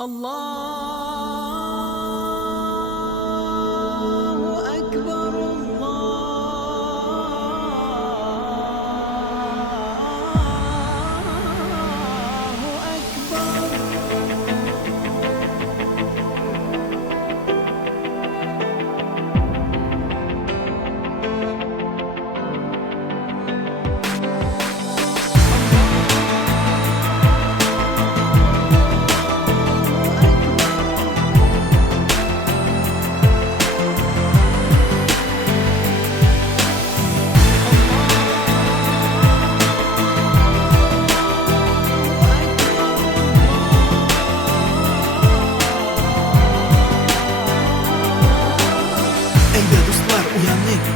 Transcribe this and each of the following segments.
الله أكبر الله أكبر.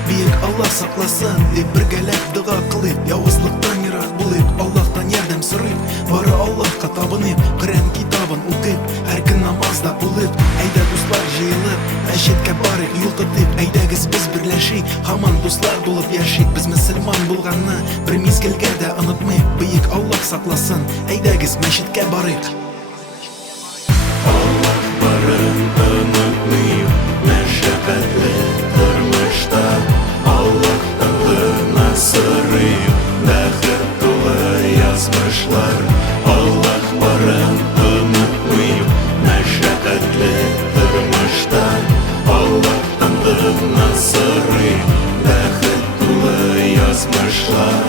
Büyük Allah saklasın deb birgalab duo qilib, yovuzlikdan yiroq bo'lib, Allohdan yordam so'rab, bari Allohga tabinib, Qur'on kitobini o'qib, har kun namozda bo'lib, ayda do'stlar jiyilib, masjidga borib, yo'l tutib, aydagiz biz birlashib, hamon do'stlar bo'lib yashaylik. Biz musulmon bo'lganni bir mezgilga da unutmaylik. Büyük Allah saklasın, aydagiz masjidga borib. Allah barın unutmayıp meşakkatli turmuşda Allah'tan sırrıyıp bәхет dolu yazmışlar. Allah barın unutmayıp meşakkatli turmuşda Allah'tan sırrıyıp bәхет dolu yazmışlar.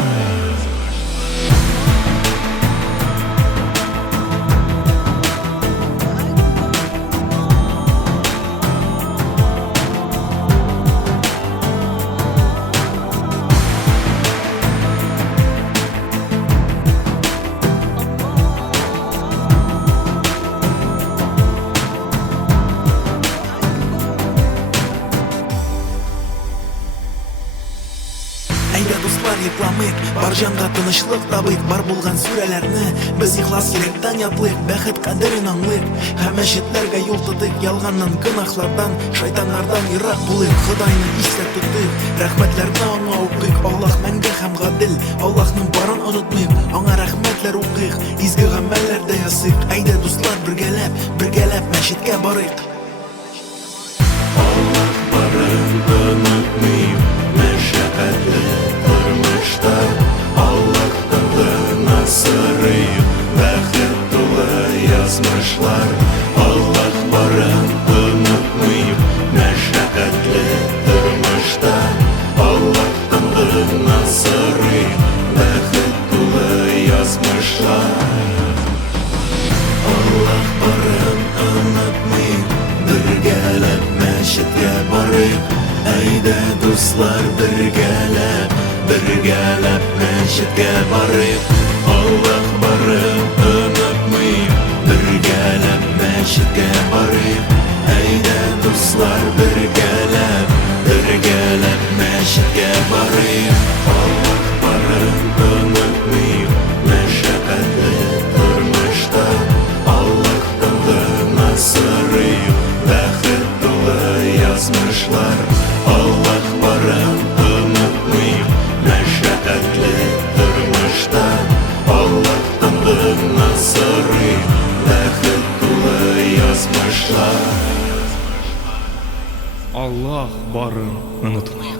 Ayda do'stlar yıklamayık, bar jonga tinchlik tabik, bar bo'lgan suralarni biz ixlos kerakdan yodlaylik, bәхет qadrini anglaylik. Hamma shitlarga yo'l tutib, yolg'ondan, gunohlardan, shaytonlardan yiroq bo'laylik. Xudoyni esda tutib, rahmatlarni ona o'qiylik. Alloh menga ham godil, Allohning borini unutmaylik. Ona rahmatlar o'qiylik, ezgu amallarda yasaylik. Ayda do'stlar birgalab masjidga boraylik. Allah barın unutmayıp meşakkatli turmuşda Allah'tan sırrıyıp bәхет dolu yazmışlar. Allah barın unutmayıp meşakkatli turmuşda Allah'tan sırrıyıp bәхет dolu yazmışlar. Allah barın unutmayıp birgalab masjidga boraylik. Ayda do'stlar birgalab masjidga boraylik. Allah barın unutmayıp birgalab masjidga boraylik. Ayda do'stlar birgalab masjidga boraylik. Allah barın unutmayıp meşakkatli turmuşda Allah'tan sırrıyıp bәхет dolu yazmışlar. Allah barın unutmayıp meşakkatli turmuşda Allah'tan sırrıyıp bәхет dolu yazmışlar. Allah barın unutmayın.